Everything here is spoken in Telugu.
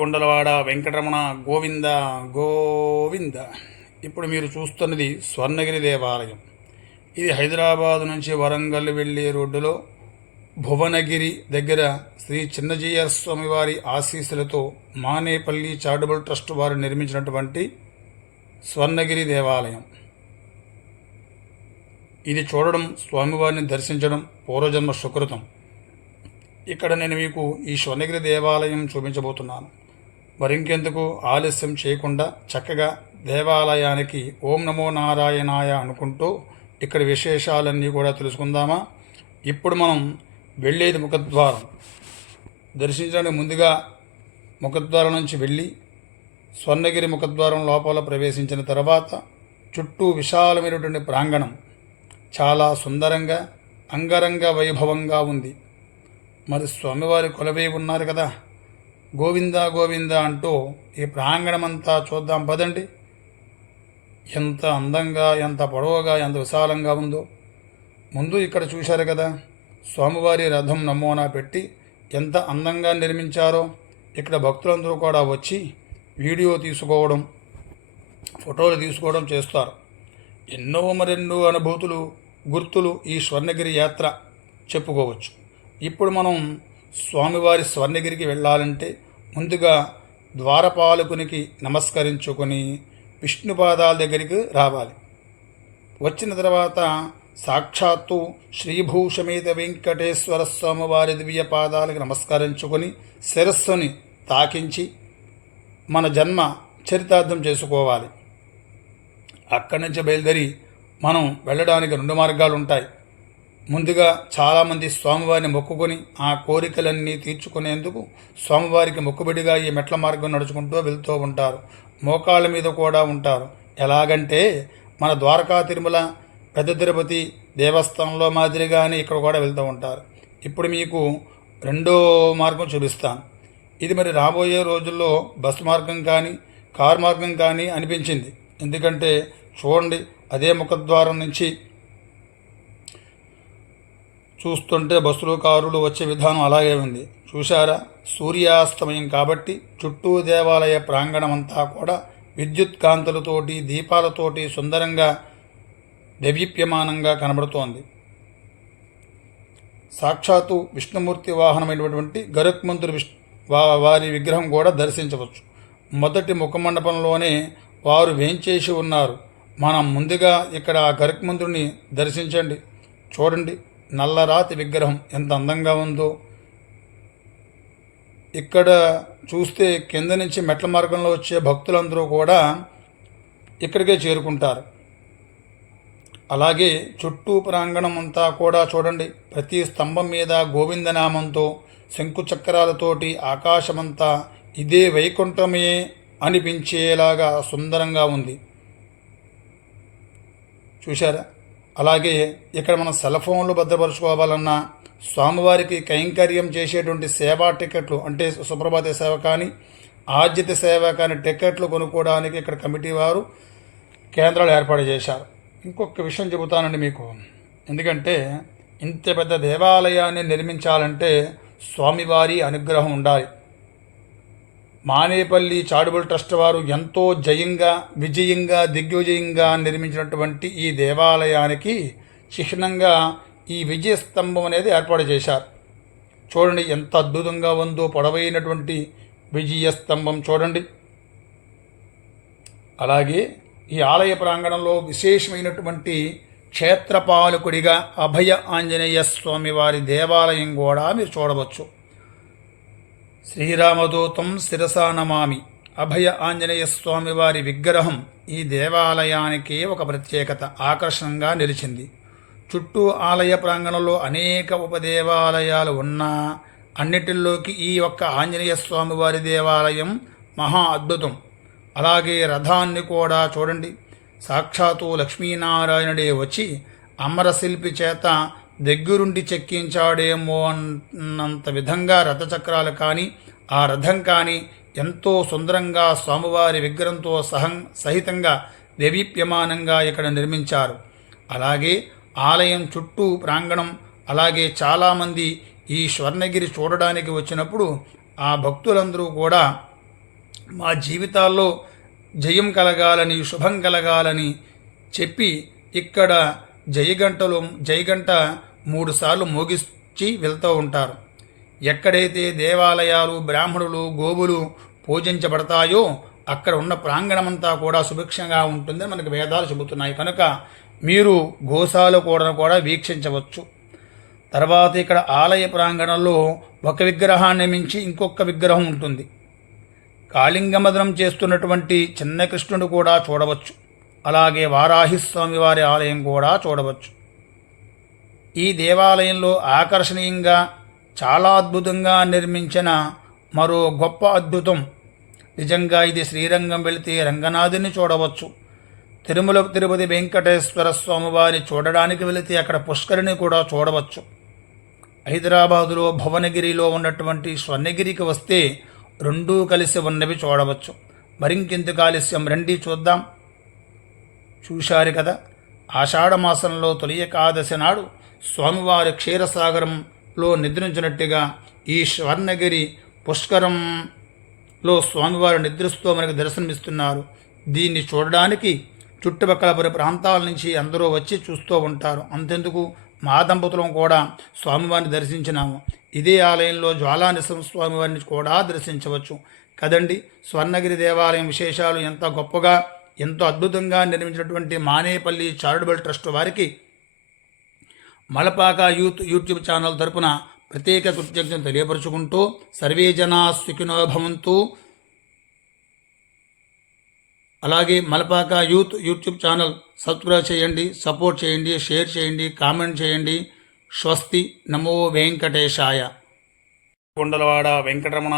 కొండలవాడ వెంకటరమణ గోవింద గోవింద. ఇప్పుడు మీరు చూస్తున్నది స్వర్ణగిరి దేవాలయం. ఇది హైదరాబాద్ నుంచి వరంగల్ వెళ్ళే రోడ్డులో భువనగిరి దగ్గర శ్రీ చిన్నజీయర్ స్వామివారి ఆశీస్సులతో మానేపల్లి చారిటబుల్ ట్రస్ట్ వారు నిర్మించినటువంటి స్వర్ణగిరి దేవాలయం. ఇది చూడడం స్వామివారిని దర్శించడం పూర్వజన్మ సుకృతం. ఇక్కడ నేను మీకు ఈ స్వర్ణగిరి దేవాలయం చూపించబోతున్నాను. మరింకెందుకు ఆలస్యం చేయకుండా చక్కగా దేవాలయానికి ఓం నమో నారాయణాయ అనుకుంటూ ఇక్కడ విశేషాలన్నీ కూడా తెలుసుకుందామా? ఇప్పుడు మనం వెళ్ళేది ముఖద్వారం. దర్శించడానికి ముందుగా ముఖద్వారం నుంచి వెళ్ళి స్వర్ణగిరి ముఖద్వారం లోపల ప్రవేశించిన తర్వాత చుట్టూ విశాలమైనటువంటి ప్రాంగణం. చాలా సుందరంగా అంగరంగ వైభవంగా ఉంది. మరి స్వామివారి కొలవై ఉన్నారు కదా. గోవింద గోవింద అంటూ ఈ ప్రాంగణమంతా చూద్దాం పదండి. ఎంత అందంగా ఎంత పొడవుగా ఎంత విశాలంగా ఉందో. ముందు ఇక్కడ చూశారు కదా స్వామివారి రథం నమూనా పెట్టి ఎంత అందంగా నిర్మించారో. ఇక్కడ భక్తులందరూ కూడా వచ్చి వీడియో తీసుకోవడం ఫోటోలు తీసుకోవడం చేస్తారు. ఎన్నో మరెన్నో అనుభూతులు గుర్తులు ఈ స్వర్ణగిరి యాత్ర చెప్పుకోవచ్చు. ఇప్పుడు మనం స్వామివారి స్వర్ణగిరికి వెళ్ళాలంటే ముందుగా ద్వారపాలకునికి నమస్కరించుకొని విష్ణుపాదాల దగ్గరికి రావాలి. వచ్చిన తర్వాత సాక్షాత్తు శ్రీభూషమేత వెంకటేశ్వర స్వామివారి దివ్య పాదాలకు నమస్కరించుకొని శిరస్సుని తాకించి మన జన్మ చరితార్థం చేసుకోవాలి. అక్కడి నుంచి బయలుదేరి మనం వెళ్ళడానికి రెండు మార్గాలు ఉంటాయి. ముందుగా చాలామంది స్వామివారిని మొక్కుకొని ఆ కోరికలన్నీ తీర్చుకునేందుకు స్వామివారికి మొక్కుబడిగా ఈ మెట్ల మార్గం నడుచుకుంటూ వెళ్తూ ఉంటారు. మోకాళ్ళ మీద కూడా ఉంటారు. ఎలాగంటే మన ద్వారకా తిరుమల పెద్ద తిరుపతి దేవస్థానంలో మాదిరిగానే ఇక్కడ కూడా వెళ్తూ ఉంటారు. ఇప్పుడు మీకు రెండో మార్గం చూపిస్తాను. ఇది మరి రాబోయే రోజుల్లో బస్సు మార్గం కానీ కారు మార్గం కానీ అనిపించింది. ఎందుకంటే చూడండి అదే ముఖద్వారం నుంచి చూస్తుంటే బస్సులు కారులు వచ్చే విధానం అలాగే ఉంది. చూశారా? సూర్యాస్తమయం కాబట్టి చుట్టూ దేవాలయ ప్రాంగణం అంతా కూడా విద్యుత్ కాంతులతోటి దీపాలతోటి సుందరంగా దైవీప్యమానంగా కనబడుతోంది. సాక్షాత్తు విష్ణుమూర్తి వాహనమైనటువంటి గరుక్మంతుడి విష్ వా- వారి విగ్రహం కూడా దర్శించవచ్చు. మొదటి ముఖమండపంలోనే వారు వేంచేసి ఉన్నారు. మనం ముందుగా ఇక్కడ ఆ గరుక్మంతుడిని దర్శించండి. చూడండి. నల్లరాతి విగ్రహం ఎంత అందంగా ఉందో. ఇక్కడ చూస్తే కింద నుంచి మెట్ల మార్గంలో వచ్చే భక్తులందరూ కూడా ఇక్కడికే చేరుకుంటారు. అలాగే చుట్టూ ప్రాంగణం అంతా కూడా చూడండి. ప్రతి స్తంభం మీద గోవిందనామంతో శంకుచక్రాలతోటి ఆకాశమంతా ఇదే వైకుంఠమే అనిపించేలాగా సుందరంగా ఉంది. చూశారా? అలాగే ఇక్కడ మనం సెల్ ఫోన్లు భద్రపరుచుకోవాలన్నా స్వామివారికి కైంకర్యం చేసేటువంటి సేవా టికెట్లు అంటే సుప్రభాత సేవ కానీ ఆద్యత సేవ కానీ టికెట్లు కొనుక్కోవడానికి ఇక్కడ కమిటీ వారు కేంద్రాలు ఏర్పాటు చేశారు. ఇంకొక విషయం చెబుతానండి మీకు. ఎందుకంటే ఇంత పెద్ద దేవాలయాన్ని నిర్మించాలంటే స్వామివారి అనుగ్రహం ఉండాలి. మానేపల్లి చాడుబుల్ ట్రస్ట్ వారు ఎంతో జయంగా విజయంగా దిగ్విజయంగా నిర్మించినటువంటి ఈ దేవాలయానికి చిహ్నంగా ఈ విజయ స్తంభం అనేది ఏర్పాటు చేశారు. చూడండి ఎంత అద్భుతంగా ఉందో పొడవైనటువంటి విజయ స్తంభం చూడండి. అలాగే ఈ ఆలయ ప్రాంగణంలో విశేషమైనటువంటి క్షేత్రపాలకుడిగా అభయ ఆంజనేయ స్వామి వారి దేవాలయం కూడా మీరు చూడవచ్చు. శ్రీరామదూతం శిరసా నమామి. అభయ ఆంజనేయ స్వామి వారి విగ్రహం ఈ దేవాలయానికి ఒక ప్రత్యేకత ఆకర్షణగా నిలిచింది. చుట్టూ ఆలయ ప్రాంగణంలో అనేక ఉపదేవాలయాలు ఉన్నా అన్నిటిల్లోకి ఈ ఒక్క ఆంజనేయ స్వామివారి దేవాలయం మహా అద్భుతం. అలాగే రథాన్ని కూడా చూడండి. సాక్షాత్తు లక్ష్మీనారాయణుడే వచ్చి అమరశిల్పి చేత దగ్గరుండి చెక్కించాడేమో అన్నంత విధంగా రథచక్రాలు కానీ ఆ రథం కానీ ఎంతో సుందరంగా స్వామివారి విగ్రహంతో సహం సహితంగా దేవీప్యమానంగా ఇక్కడ నిర్మించారు. అలాగే ఆలయం చుట్టూ ప్రాంగణం అలాగే చాలామంది ఈ స్వర్ణగిరి చూడడానికి వచ్చినప్పుడు ఆ భక్తులందరూ కూడా మా జీవితాల్లో జయం కలగాలని శుభం కలగాలని చెప్పి ఇక్కడ జయగంటలు జయగంట మూడుసార్లు మోగించి వెళ్తూ ఉంటారు. ఎక్కడైతే దేవాలయాలు బ్రాహ్మణులు గోవులు పూజించబడతాయో అక్కడ ఉన్న ప్రాంగణమంతా కూడా సుభిక్షంగా ఉంటుందని మనకు వేదాలు చెబుతున్నాయి. కనుక మీరు గోశాల కూడా కూడా వీక్షించవచ్చు. తర్వాత ఇక్కడ ఆలయ ప్రాంగణంలో ఒక విగ్రహాన్ని మించి ఇంకొక విగ్రహం ఉంటుంది. కాళింగమదనం చేస్తున్నటువంటి చిన్న కృష్ణుడు కూడా చూడవచ్చు. అలాగే వారాహిస్వామి వారి ఆలయం కూడా చూడవచ్చు. ఈ దేవాలయంలో ఆకర్షణీయంగా చాలా అద్భుతంగా నిర్మించిన మరో గొప్ప అద్భుతం. నిజంగా ఇది శ్రీరంగం వెళితే రంగనాథుని చూడవచ్చు. తిరుమల తిరుపతి వెంకటేశ్వర స్వామివారిని చూడడానికి వెళితే అక్కడ పుష్కరిని కూడా చూడవచ్చు. హైదరాబాదులో భువనగిరిలో ఉన్నటువంటి స్వర్ణగిరికి వస్తే రెండూ కలిసి ఉన్నవి చూడవచ్చు. మరింకెందుకు ఆలస్యం? రండి చూద్దాం. చూశారు కదా. ఆషాఢమాసంలో తొలి ఏకాదశి నాడు స్వామివారి క్షీరసాగరంలో నిద్రించినట్టుగా ఈ స్వర్ణగిరి పుష్కరంలో స్వామివారు నిద్రిస్తూ మనకు దర్శనమిస్తున్నారు. దీన్ని చూడడానికి చుట్టుపక్కల పరి ప్రాంతాల నుంచి అందరూ వచ్చి చూస్తూ ఉంటారు. అంతెందుకు? మా దంపతులం కూడా స్వామివారిని దర్శించినాము. ఇదే ఆలయంలో జ్వాలానిసం స్వామివారిని కూడా దర్శించవచ్చు. కదండి? స్వర్ణగిరి దేవాలయం విశేషాలు ఎంత గొప్పగా ఎంతో అద్భుతంగా నిర్మించినటువంటి మానేపల్లి చారిటబుల్ ట్రస్ట్ వారికి మలపాక యూత్ యూట్యూబ్ ఛానల్ తరపున ప్రత్యేక కృతజ్ఞతను తెలియపరుచుకుంటూ సర్వే జనా సుఖినో భవంతు అలాగే Malapaka youth YouTube channel subscribe చేయండి సపోర్ట్ చేయండి షేర్ చేయండి కామెంట్ చేయండి. స్వస్తి నమో వెంకటేశాయ. కొండలవాడ వెంకటరమణ